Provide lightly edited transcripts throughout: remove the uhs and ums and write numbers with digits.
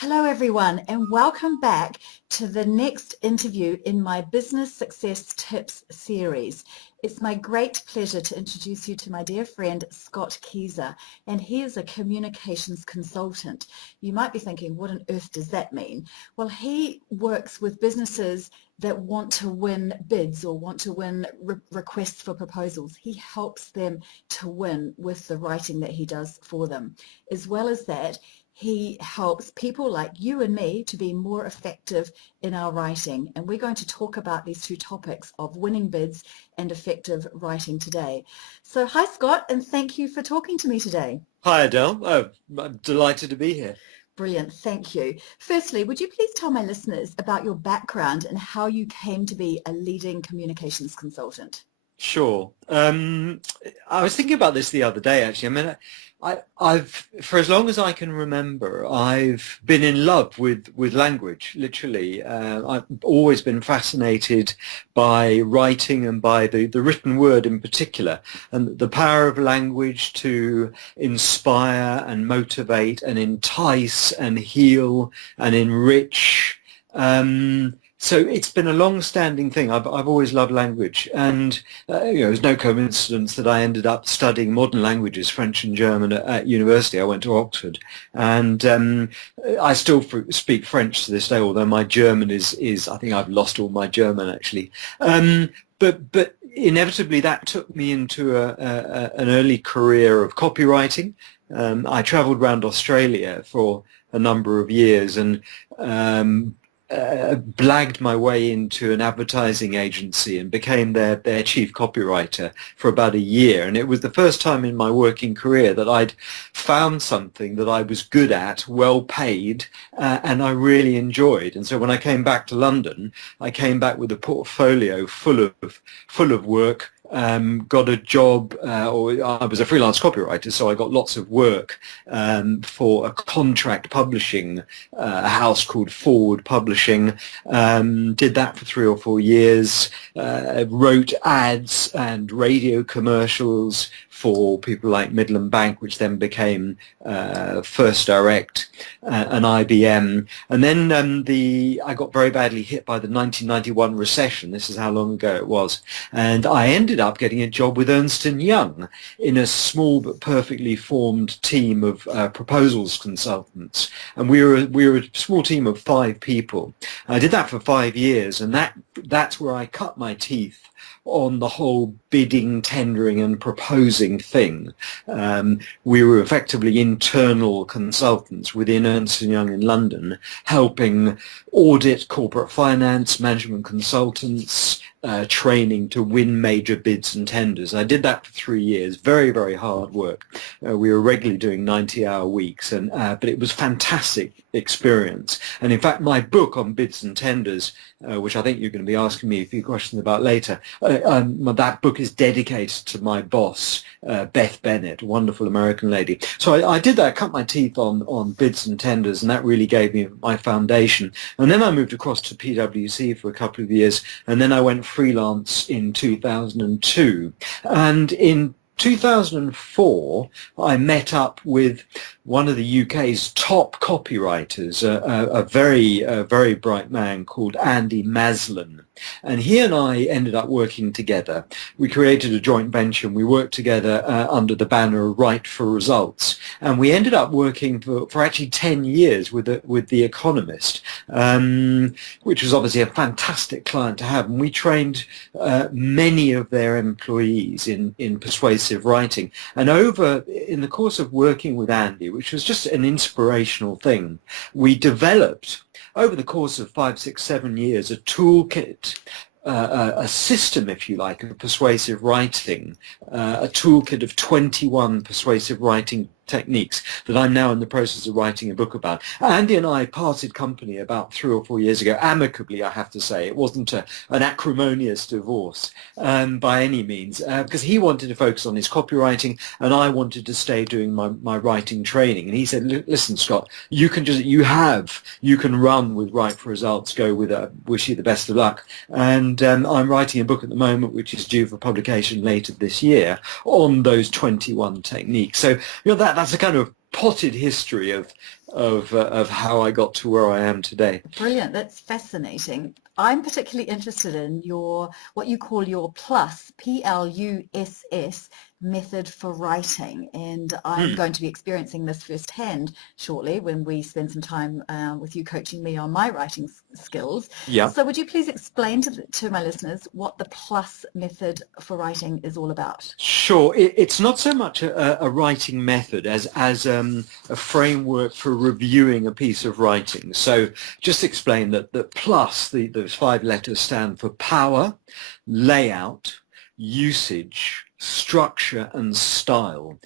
Hello everyone and welcome back to the next interview in my Business Success Tips series. It's my great pleasure to introduce you to my dear friend Scott Keyser, and he is a communications consultant. You might be thinking, what on earth does that mean? Well, he works with businesses that want to win bids or want to win requests for proposals. He helps them to win with the writing that he does for them. As well as that, he helps people like you and me to be more effective in our writing. And we're going to talk about these two topics of winning bids and effective writing today. So hi, Scott, and thank you for talking to me today. Hi, Adele. Oh, I'm delighted to be here. Brilliant, thank you. Firstly, would you please tell my listeners about your background and how you came to be a leading communications consultant? Sure. I was thinking about this the other day, actually. I've, for as long as I can remember, I've been in love with language, literally. I've always been fascinated by writing and by the written word in particular, and the power of language to inspire and motivate and entice and heal and enrich. So it's been a long-standing thing. I've always loved language, and it was no coincidence that I ended up studying modern languages, French and German, at university. I went to Oxford, and I still speak French to this day. Although my German is I think I've lost all my German actually. But inevitably that took me into an early career of copywriting. I travelled around Australia for a number of years and blagged my way into an advertising agency and became their chief copywriter for about a year. And it was the first time in my working career that I'd found something that I was good at, well paid, and I really enjoyed. And so when I came back to London, I came back with a portfolio full of work. Got a job, or I was a freelance copywriter, so I got lots of work for a contract publishing house called Forward Publishing. Did that for 3 or 4 years, wrote ads and radio commercials for people like Midland Bank, which then became First Direct and IBM. And then I got very badly hit by the 1991 recession. This is how long ago it was. And I ended up getting a job with Ernst & Young in a small but perfectly formed team of proposals consultants. And we were a small team of 5 people. I did that for 5 years, and that's where I cut my teeth on the whole bidding, tendering and proposing thing. We were effectively internal consultants within Ernst & Young in London, helping audit corporate finance, management consultants, training to win major bids and tenders. I did that for 3 years. Very, very hard work. We were regularly doing 90-hour weeks, but it was fantastic experience. And in fact, my book on bids and tenders, which I think you're going to be asking me a few questions about later, that book is dedicated to my boss, Beth Bennett, a wonderful American lady. So I did that, cut my teeth on bids and tenders, and that really gave me my foundation. And then I moved across to PwC for a couple of years, and then I went freelance in 2002. And in 2004, I met up with one of the UK's top copywriters, a very bright man called Andy Maslin. And he and I ended up working together. We created a joint venture, and we worked together under the banner of Write for Results. And we ended up working for actually 10 years with The Economist, which was obviously a fantastic client to have. And we trained many of their employees in persuasive writing. And in the course of working with Andy, which was just an inspirational thing, we developed over the course of 5, 6, 7 years a toolkit, a system, if you like, of persuasive writing, a toolkit of 21 persuasive writing techniques that I'm now in the process of writing a book about. Andy and I parted company about 3 or 4 years ago, amicably, I have to say. It wasn't an acrimonious divorce by any means, because he wanted to focus on his copywriting and I wanted to stay doing my writing training. And he said, listen, Scott, you can run with Write for Results, go with wish you the best of luck. And I'm writing a book at the moment, which is due for publication later this year, on those 21 techniques. So that's a kind of potted history of how I got to where I am today. Brilliant. That's fascinating. I'm particularly interested in what you call your PLUS, P-L-U-S-S method for writing, and I'm going to be experiencing this firsthand shortly when we spend some time with you coaching me on my writing skills. Yeah. So would you please explain to my listeners what the PLUS method for writing is all about? Sure. It's not so much a writing method as a framework for reviewing a piece of writing. So just explain that PLUS, those 5 letters, stand for power, layout, usage, structure, and style.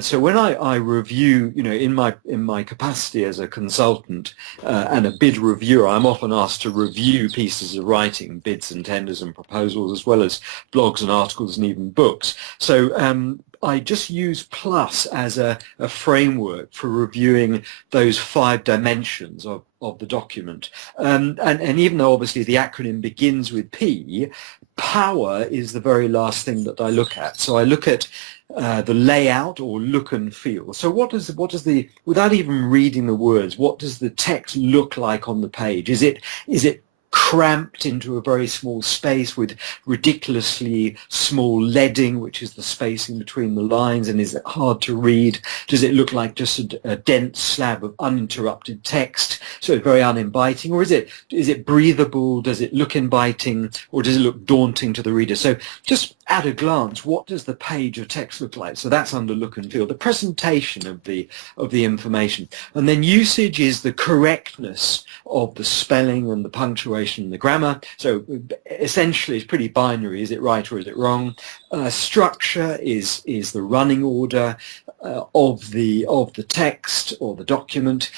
So when I review, in my capacity as a consultant and a bid reviewer, I'm often asked to review pieces of writing, bids and tenders and proposals, as well as blogs and articles and even books. So I just use PLUS as a framework for reviewing those 5 dimensions of the document. And even though obviously the acronym begins with P, power is the very last thing that I look at. So I look at the layout or look and feel. So what does without even reading the words, what does the text look like on the page? Is it cramped into a very small space with ridiculously small leading, which is the spacing between the lines, and is it hard to read? Does it look like just a dense slab of uninterrupted text, so it's very uninviting? Or is it breathable? Does it look inviting, or does it look daunting to the reader? So just at a glance, what does the page of text look like? So that's under look and feel, the presentation of the information. And then usage is the correctness of the spelling and the punctuation and the grammar. So essentially it's pretty binary. Is it right or is it wrong? Structure is the running order of the text or the document.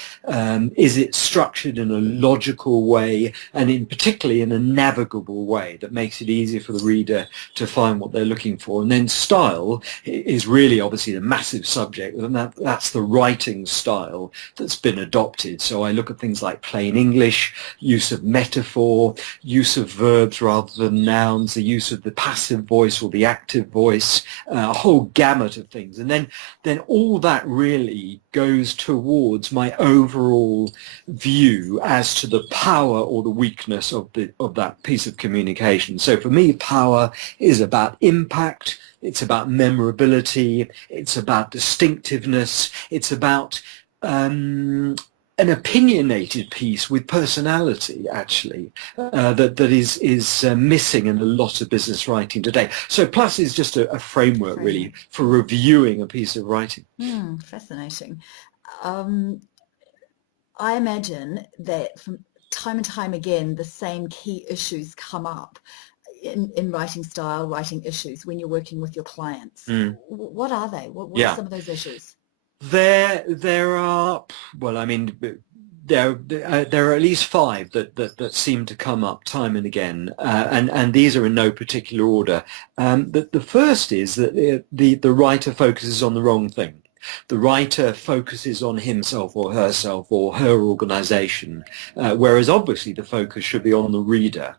Is it structured in a logical way, and particularly in a navigable way that makes it easier for the reader to find what they're looking for? And then style is really obviously the massive subject, and that's the writing style that's been adopted. So I look at things like plain English, use of metaphor, use of verbs rather than nouns, the use of the passive voice or the active voice, a whole gamut of things. And then all that really goes towards my overall view as to the power or the weakness of that piece of communication. So for me, power is about impact, it's about memorability, it's about distinctiveness, it's about an opinionated piece with personality, actually, that is missing in a lot of business writing today. So PLUS is just a framework, really, for reviewing a piece of writing. Fascinating. I imagine that from time and time again, the same key issues come up in writing style, writing issues when you're working with your clients. What are they? What are some of those issues? There are, well, I mean, there are at least 5 that seem to come up time and again, and these are in no particular order. The first is that the writer focuses on the wrong thing. The writer focuses on himself or herself or her organization, whereas obviously the focus should be on the reader.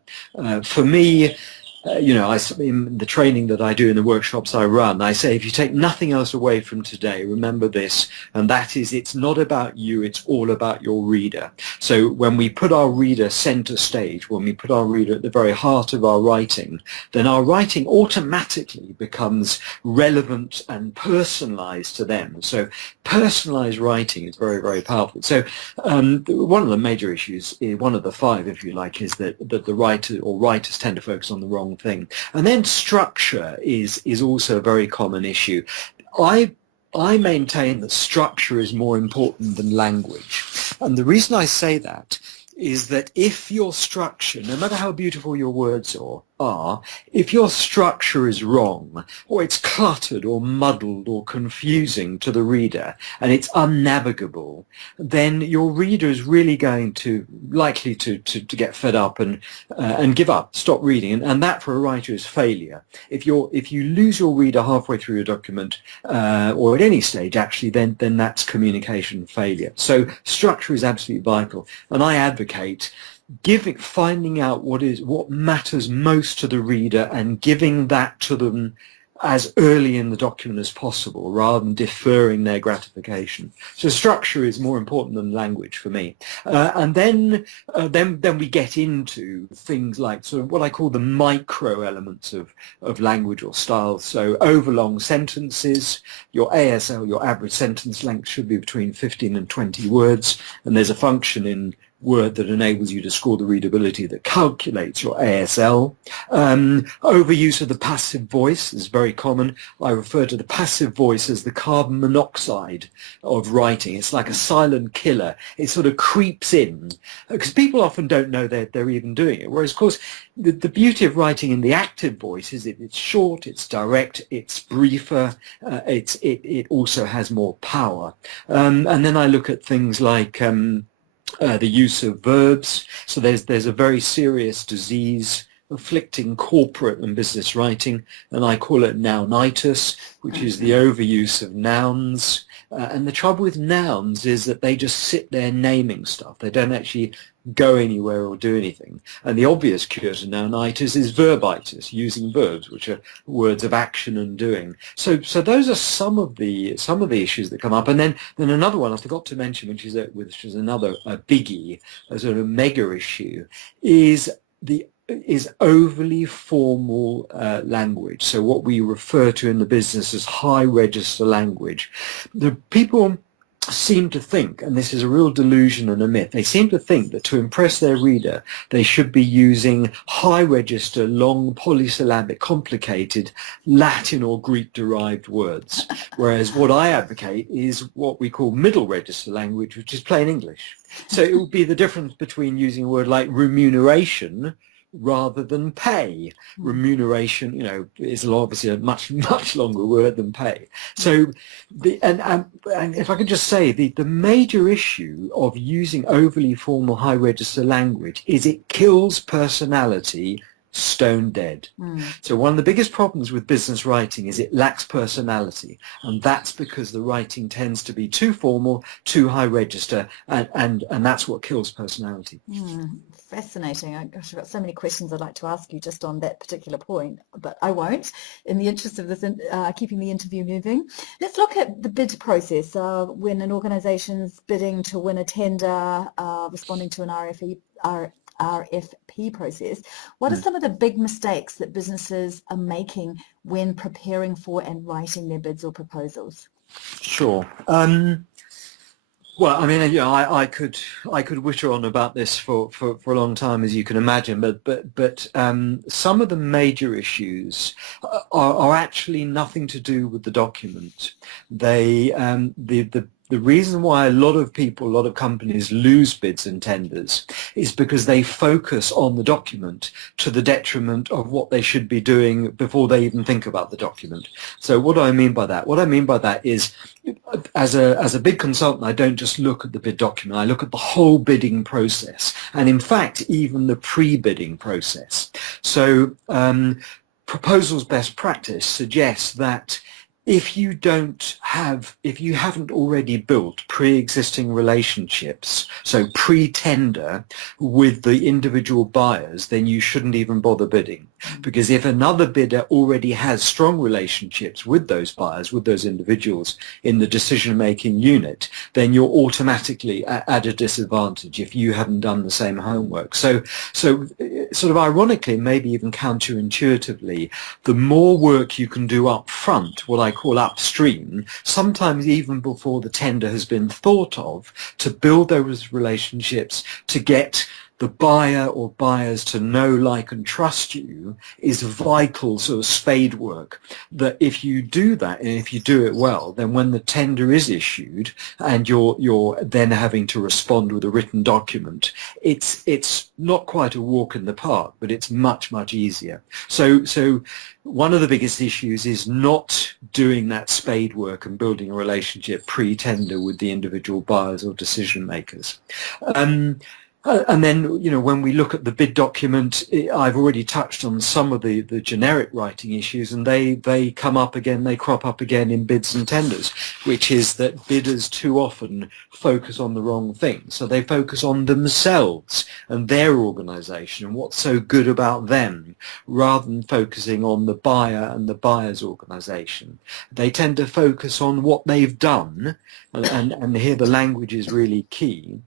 For me, in the training that I do in the workshops I run, I say, if you take nothing else away from today, remember this, and that is, it's not about you, it's all about your reader. So when we put our reader center stage, when we put our reader at the very heart of our writing, then our writing automatically becomes relevant and personalized to them. So personalized writing is very, very powerful. So one of the major issues, one of the 5, if you like, is that the writer or writers tend to focus on the wrong thing. And then structure is also a very common issue. I maintain that structure is more important than language. And the reason I say that is that if your structure, no matter how beautiful your words are, if your structure is wrong, or it's cluttered or muddled or confusing to the reader, and it's unnavigable, then your reader is really likely to get fed up and give up, stop reading, and that for a writer is failure. If you lose your reader halfway through your document, or at any stage actually, then that's communication failure. So structure is absolutely vital, and I advocate finding out what matters most to the reader and giving that to them as early in the document as possible rather than deferring their gratification. So structure is more important than language for me. And then we get into things like sort of what I call the micro elements of language or style. So overlong sentences, your ASL, your average sentence length should be between 15 and 20 words, and there's a function in Word that enables you to score the readability that calculates your ASL. Overuse of the passive voice is very common. I refer to the passive voice as the carbon monoxide of writing. It's like a silent killer. It sort of creeps in because people often don't know they're even doing it. Whereas, of course, the beauty of writing in the active voice is it's short, it's direct, it's briefer, it also has more power. And then I look at things like the use of verbs. So there's a very serious disease afflicting corporate and business writing, and I call it nounitis, which is the overuse of nouns. And the trouble with nouns is that they just sit there naming stuff. They don't actually go anywhere or do anything. And the obvious cure to nounitis is verbitis, using verbs, which are words of action and doing. So those are some of the issues that come up. And then another one I forgot to mention, which is another biggie, a sort of mega issue, is overly formal language. So what we refer to in the business as high register language. The people seem to think, and this is a real delusion and a myth, they seem to think that to impress their reader, they should be using high register, long, polysyllabic, complicated Latin or Greek derived words. Whereas what I advocate is what we call middle register language, which is plain English. So it would be the difference between using a word like remuneration rather than pay. Remuneration, is obviously a much longer word than pay. So, and if I could just say, the major issue of using overly formal high register language is it kills personality stone dead. So one of the biggest problems with business writing is it lacks personality, and that's because the writing tends to be too formal, too high register, and that's what kills personality. Fascinating. Gosh, I've got so many questions I'd like to ask you just on that particular point, but I won't, in the interest of this keeping the interview moving. Let's look at the bid process. When an organisation's bidding to win a tender, responding to an RFP process, what are some of the big mistakes that businesses are making when preparing for and writing their bids or proposals? Sure. Well, I mean, I could witter on about this for a long time, as you can imagine, but some of the major issues are actually nothing to do with the document. The reason why a lot of companies lose bids and tenders is because they focus on the document to the detriment of what they should be doing before they even think about the document. So what do I mean by that? What I mean by that is, as a bid consultant, I don't just look at the bid document, I look at the whole bidding process, and in fact, even the pre-bidding process. So proposals best practice suggests that if you haven't already built pre-existing relationships, so pre-tender with the individual buyers, then you shouldn't even bother bidding. Because if another bidder already has strong relationships with those buyers, with those individuals in the decision-making unit, then you're automatically at a disadvantage if you haven't done the same homework. So sort of ironically, maybe even counterintuitively, the more work you can do up front, what I call upstream, sometimes even before the tender has been thought of, to build those relationships, to get the buyer or buyers to know, like, and trust you, is vital sort of spade work. That if you do that, and if you do it well, then when the tender is issued and you're then having to respond with a written document, it's not quite a walk in the park, but it's much easier. So one of the biggest issues is not doing that spade work and building a relationship pre-tender with the individual buyers or decision makers. And then, when we look at the bid document, I've already touched on some of the generic writing issues, and they come up again, they crop up again in bids and tenders, which is that bidders too often focus on the wrong thing. So they focus on themselves and their organisation and what's so good about them, rather than focusing on the buyer and the buyer's organisation. They tend to focus on what they've done, and here the language is really key.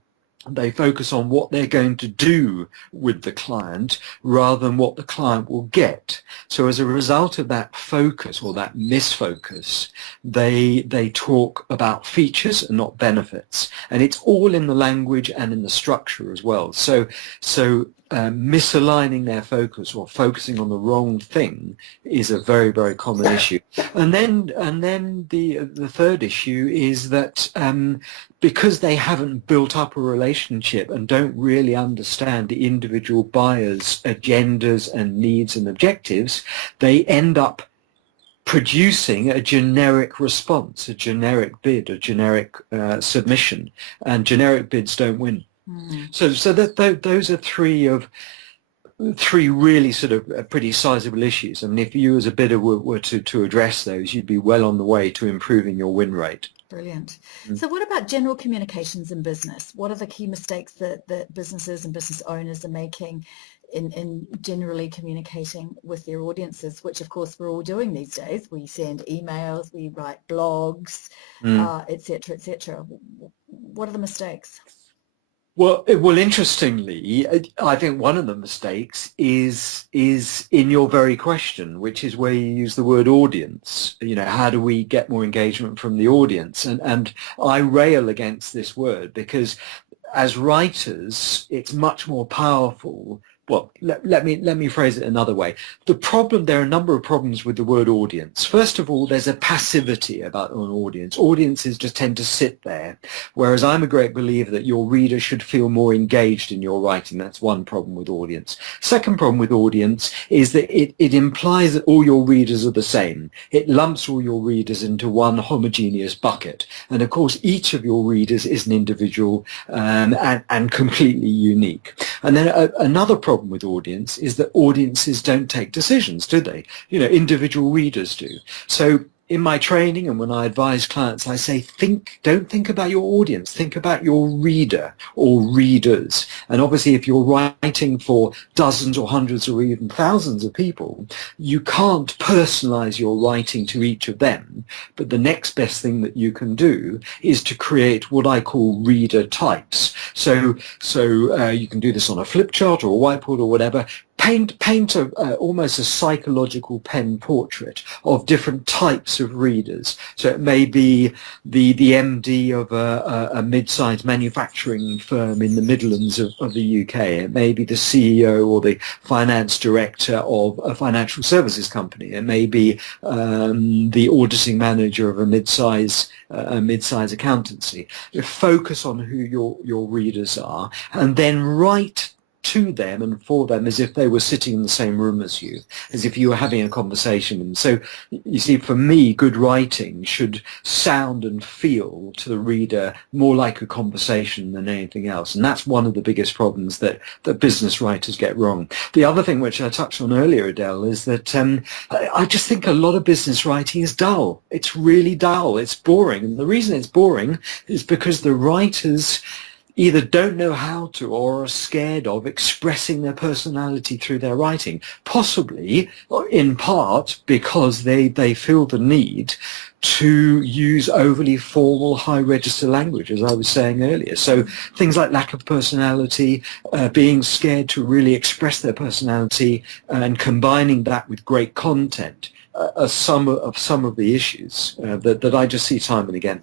They focus on what they're going to do with the client rather than what the client will get. So as a result of that focus or that misfocus, they talk about features and not benefits. And it's all in the language and in the structure as well. So misaligning their focus or focusing on the wrong thing is a very, very common issue. And then the third issue is that because they haven't built up a relationship and don't really understand the individual buyer's agendas and needs and objectives, they end up producing a generic response, a generic bid, a generic submission, and generic bids don't win. So those are three really sort of pretty sizable issues. I mean, if you as a bidder were to address those, you'd be well on the way to improving your win rate. Brilliant. So what about general communications in business? What are the key mistakes that businesses and business owners are making in generally communicating with their audiences, which of course we're all doing these days? We send emails, we write blogs, et cetera, et cetera. What are the mistakes? Well, interestingly, I think one of the mistakes is in your very question, which is where you use the word audience. How do we get more engagement from the audience? And I rail against this word because as writers, it's much more powerful. Well, let me phrase it another way. There are a number of problems with the word audience. First of all, there's a passivity about an audience. Audiences just tend to sit there, whereas I'm a great believer that your reader should feel more engaged in your writing. That's one problem with audience. Second problem with audience is that it implies that all your readers are the same. It lumps all your readers into one homogeneous bucket. And of course, each of your readers is an individual and completely unique. And then another problem with audience is that audiences don't take decisions, do they? Individual readers do. So in my training and when I advise clients, I say, don't think about your audience, think about your reader or readers. And obviously, if you're writing for dozens or hundreds or even thousands of people, you can't personalize your writing to each of them. But the next best thing that you can do is to create what I call reader types. So you can do this on a flip chart or a whiteboard or whatever. Paint almost a psychological pen portrait of different types of readers. So it may be the MD of a mid-sized manufacturing firm in the Midlands of the UK. It may be the CEO or the finance director of a financial services company. It may be the auditing manager of a mid-size accountancy. You focus on who your readers are and then write to them and for them as if they were sitting in the same room as you, as if you were having a conversation. And so, you see, for me, good writing should sound and feel to the reader more like a conversation than anything else. And that's one of the biggest problems that business writers get wrong. The other thing which I touched on earlier, Adele, is that I just think a lot of business writing is dull. It's really dull. It's boring. And the reason it's boring is because the writers either don't know how to or are scared of expressing their personality through their writing, possibly in part because they feel the need to use overly formal high register language, as I was saying earlier. So things like lack of personality, being scared to really express their personality and combining that with great content are some of the issues that I just see time and again.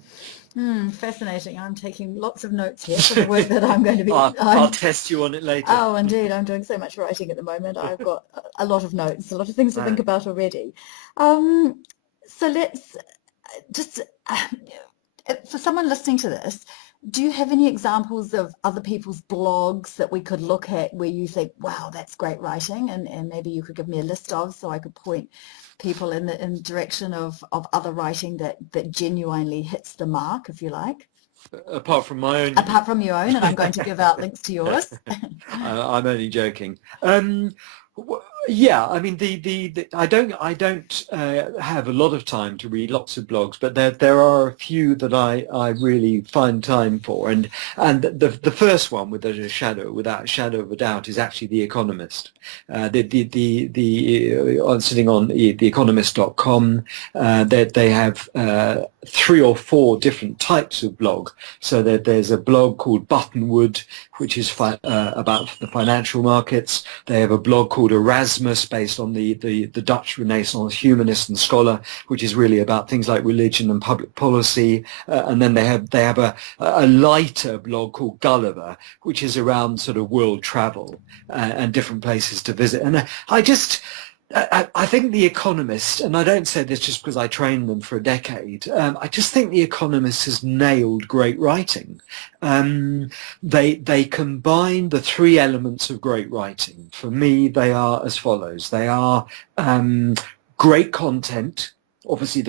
Fascinating. I'm taking lots of notes here for the work that I'm going to be... I'll test you on it later. Oh, indeed. I'm doing so much writing at the moment. I've got a lot of notes, a lot of things to think about already. So let's just... for someone listening to this, do you have any examples of other people's blogs that we could look at where you think, wow, that's great writing, and maybe you could give me a list of so I could point people in the direction of other writing that genuinely hits the mark, if you like? Apart from my own. Apart from your own, and I'm going to give out links to yours. I'm only joking. Yeah, I mean I don't have a lot of time to read lots of blogs, but there are a few that I really find time for, and the first one without a shadow of a doubt is actually The Economist. Sitting on theeconomist.com, they have 3 or 4 different types of blog. So there's a blog called Buttonwood, which is about the financial markets. They have a blog called Erasmus, based on the Dutch Renaissance humanist and scholar, which is really about things like religion and public policy. And then they have a lighter blog called Gulliver, which is around sort of world travel and different places to visit. And I think The Economist, and I don't say this just because I trained them for a decade, I just think The Economist has nailed great writing. They combine the 3 elements of great writing. For me, they are as follows. They are great content. Obviously,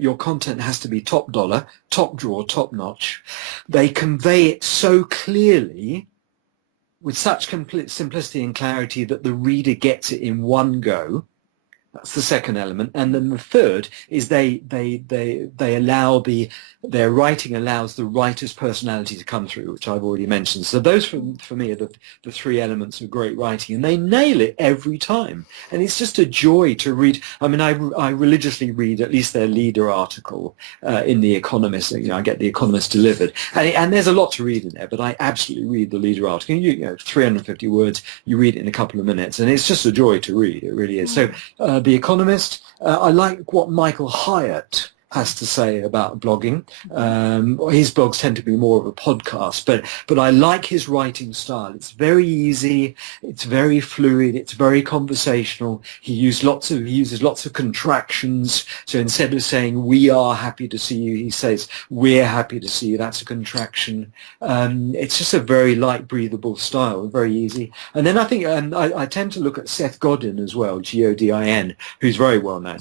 your content has to be top dollar, top drawer, top notch. They convey it so clearly, with such complete simplicity and clarity, that the reader gets it in one go. That's the second element. And then the third is they allow their writing allows the writer's personality to come through, which I've already mentioned. So those for me are the 3 elements of great writing, and they nail it every time. And it's just a joy to read. I mean, I religiously read at least their leader article in The Economist. I get The Economist delivered, and there's a lot to read in there, but I absolutely read the leader article. 350 words, you read it in a couple of minutes, and it's just a joy to read. It really is. So The Economist, I like what Michael Hyatt has to say about blogging. His blogs tend to be more of a podcast, but I like his writing style. It's very easy, it's very fluid, it's very conversational. He uses lots of contractions. So instead of saying "we are happy to see you," he says "we're happy to see you." That's a contraction. It's just a very light, breathable style, very easy. And then I think I tend to look at Seth Godin as well, Godin, who's very well known.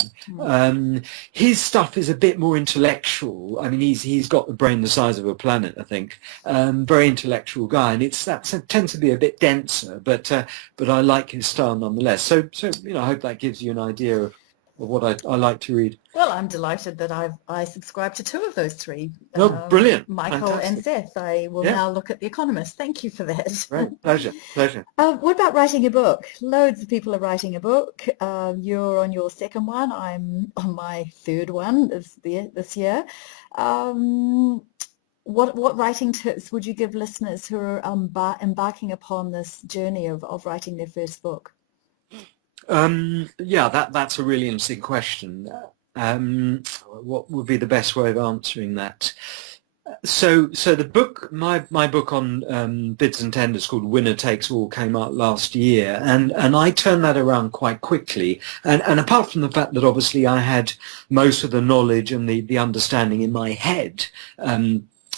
His stuff is a bit more intellectual. I mean, he's got the brain the size of a planet, I think. Very intellectual guy, and that tends to be a bit denser, but I like his style nonetheless. So I hope that gives you an idea of what I like to read. Well, I'm delighted that I subscribe to 2 of those 3. Oh, brilliant. Michael Fantastic. and Seth. I will now look at The Economist. Thank you for that. Right. Pleasure. What about writing a book? Loads of people are writing a book. You're on your 2nd one. I'm on my 3rd one this year. What writing tips would you give listeners who are embarking upon this journey of writing their first book? That's a really interesting question. What would be the best way of answering that? So the book, my book on bids and tenders, called Winner Takes All, came out last year, and I turned that around quite quickly. And apart from the fact that obviously I had most of the knowledge and the understanding in my head,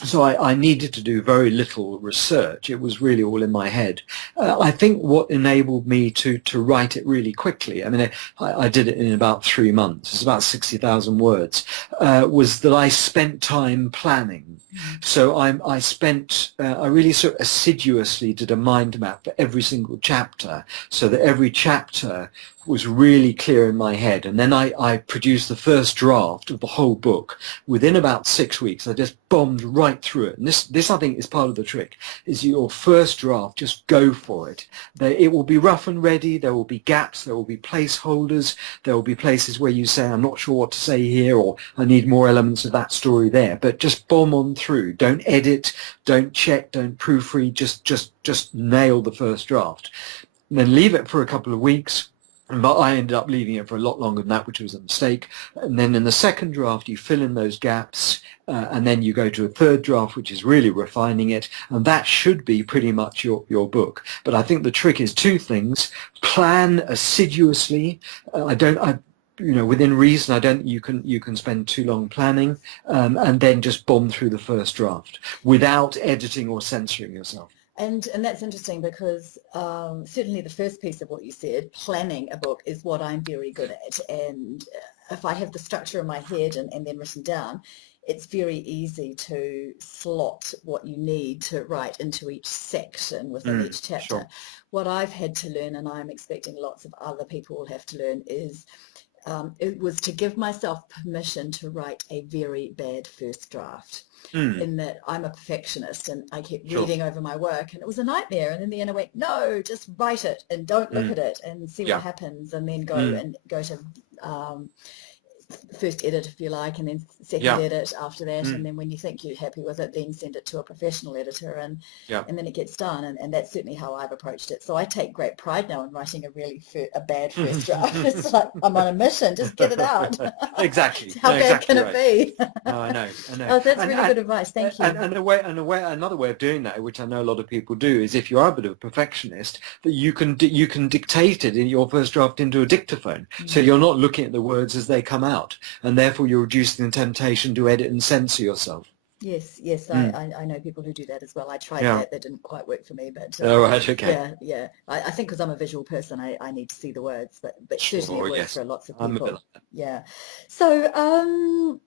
so I needed to do very little research. It was really all in my head. I think what enabled me to write it really quickly, I mean, I did it in about 3 months, it's about 60,000 words, was that I spent time planning. So I really sort of assiduously did a mind map for every single chapter, so that every chapter was really clear in my head. And then I produced the first draft of the whole book within about 6 weeks. I just bombed right through it. And this I think is part of the trick, is your first draft, just go for it. It will be rough and ready. There will be gaps. There will be placeholders. There will be places where you say, I'm not sure what to say here, or I need more elements of that story there. But just bomb on through. Don't edit. Don't check. Don't proofread. Just nail the first draft. And then leave it for a couple of weeks. But I ended up leaving it for a lot longer than that, which was a mistake. And then in the second draft, you fill in those gaps, and then you go to a third draft, which is really refining it. And that should be pretty much your book. But I think the trick is 2 things. Plan assiduously. Within reason, you can spend too long planning, and then just bomb through the first draft without editing or censoring yourself. And that's interesting, because certainly the first piece of what you said, planning a book, is what I'm very good at. And if I have the structure in my head and then written down, it's very easy to slot what you need to write into each section within each chapter. Sure. What I've had to learn, and I'm expecting lots of other people will have to learn, is it was to give myself permission to write a very bad first draft. In that I'm a perfectionist and I kept reading over my work and it was a nightmare, and in the end I went, no, just write it and don't look at it and see what happens, and then go to first edit if you like, and then second edit after that, and then when you think you're happy with it, then send it to a professional editor, and then it gets done, and that's certainly how I've approached it. So I take great pride now in writing a bad first draft. It's like I'm on a mission, just get it out. Exactly. How bad can it be? No, I know. Oh, that's really good advice. Thank you. And another way of doing that, which I know a lot of people do, is if you are a bit of a perfectionist, that you can dictate it in your first draft into a dictaphone, so you're not looking at the words as they come out, and therefore you're reducing the temptation to edit and censor yourself. Yes, I know people who do that as well. I tried that didn't quite work for me, but right, okay. Yeah. I think because I'm a visual person, I need to see the words, but certainly it works for lots of people. I'm a bit like that. Yeah. So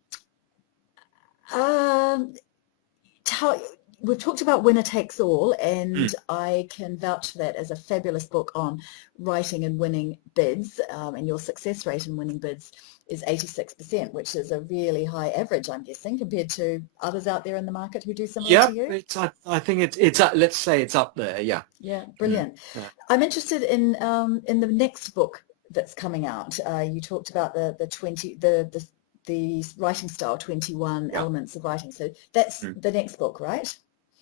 we've talked about Winner Takes All, and I can vouch for that as a fabulous book on writing and winning bids, and your success rate in winning bids is 86%, which is a really high average, I'm guessing, compared to others out there in the market who do similar to you. I think it's let's say it's up there. Yeah, brilliant. I'm interested in the next book that's coming out. You talked about the writing style, 21 elements of writing. So that's the next book, right?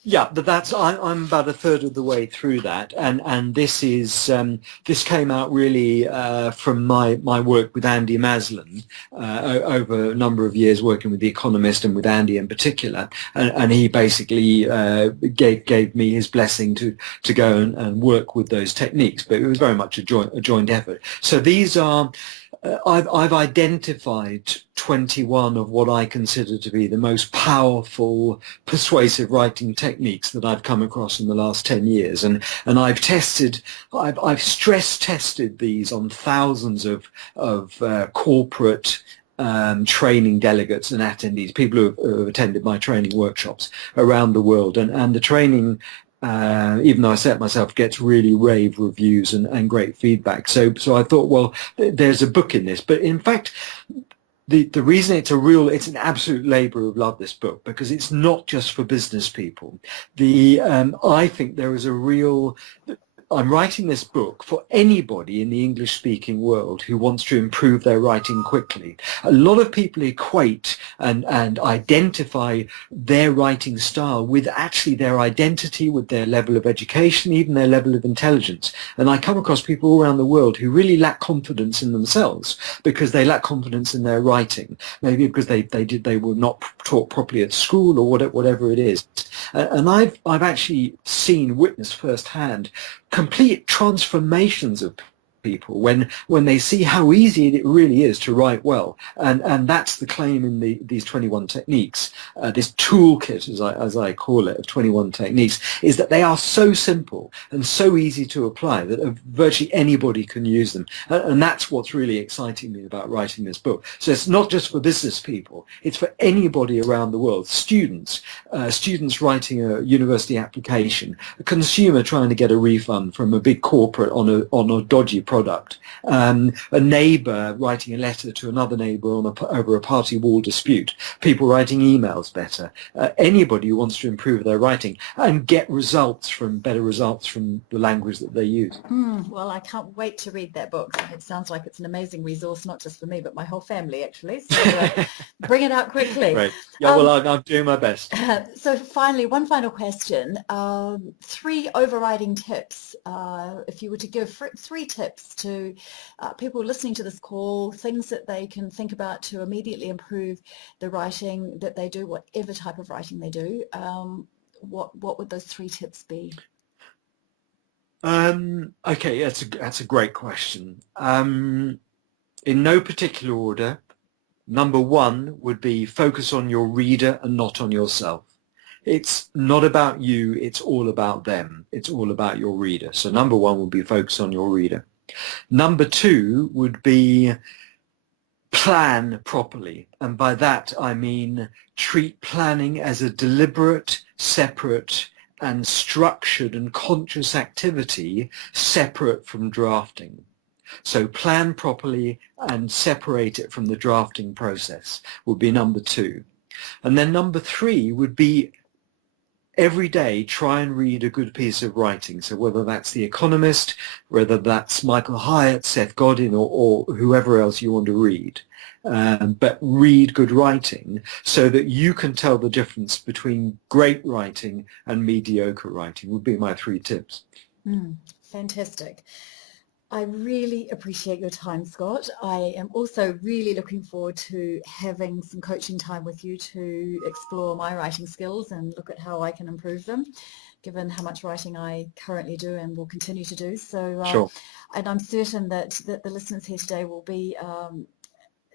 Yeah, but I'm about a third of the way through that, and this came out really from my work with Andy Maslin over a number of years working with The Economist and with Andy in particular, and he basically gave me his blessing to go and work with those techniques, but it was very much a joint effort. So these are. I've identified 21 of what I consider to be the most powerful persuasive writing techniques that I've come across in the last 10 years, and I've stress tested these on thousands of corporate training delegates and attendees, people who have attended my training workshops around the world, and the training, even though I say it myself, gets really rave reviews and great feedback. So I thought, well, there's a book in this. But in fact, the reason it's an absolute labour of love, this book, because it's not just for business people. I think there is a real... I'm writing this book for anybody in the English-speaking world who wants to improve their writing quickly. A lot of people equate and identify their writing style with actually their identity, with their level of education, even their level of intelligence. And I come across people all around the world who really lack confidence in themselves because they lack confidence in their writing, maybe because they were not taught properly at school or whatever it is. And I've actually witnessed firsthand complete transformations of people when they see how easy it really is to write well, and that's the claim in these 21 techniques, this toolkit as I call it of 21 techniques, is that they are so simple and so easy to apply that virtually anybody can use them, and that's what's really exciting me about writing this book. So it's not just for business people, it's for anybody around the world, students writing a university application, a consumer trying to get a refund from a big corporate on a dodgy product, a neighbour writing a letter to another neighbour over a party wall dispute, people writing emails better, anybody who wants to improve their writing and get better results from the language that they use. Well, I can't wait to read that book. It sounds like it's an amazing resource, not just for me, but my whole family, actually. So bring it out quickly. Right. Yeah, well, I'm doing my best. So finally, one final question. 3 overriding tips. If you were to give 3 tips to people listening to this call, things that they can think about to immediately improve the writing that they do, whatever type of writing they do, what would those 3 tips be? Okay, that's a great question. In no particular order, number 1 would be focus on your reader and not on yourself. It's not about you, it's all about them. It's all about your reader. So number 1 would be focus on your reader. Number 2 would be plan properly. And by that I mean treat planning as a deliberate, separate and structured and conscious activity separate from drafting. So plan properly and separate it from the drafting process would be number 2. And then number 3 would be every day try and read a good piece of writing. So whether that's The Economist, whether that's Michael Hyatt, Seth Godin, or whoever else you want to read. But read good writing so that you can tell the difference between great writing and mediocre writing would be my 3 tips. Fantastic. I really appreciate your time, Scott. I am also really looking forward to having some coaching time with you to explore my writing skills and look at how I can improve them, given how much writing I currently do and will continue to do. So, Sure. And I'm certain that the listeners here today will be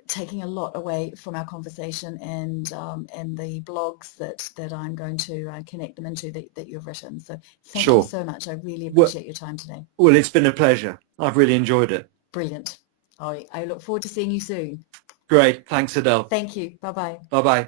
taking a lot away from our conversation and the blogs that I'm going to connect them into that you've written. So thank you so much. I really appreciate your time today. Well, it's been a pleasure. I've really enjoyed it. Brilliant. I look forward to seeing you soon. Great. Thanks, Adele. Thank you. Bye-bye. Bye-bye.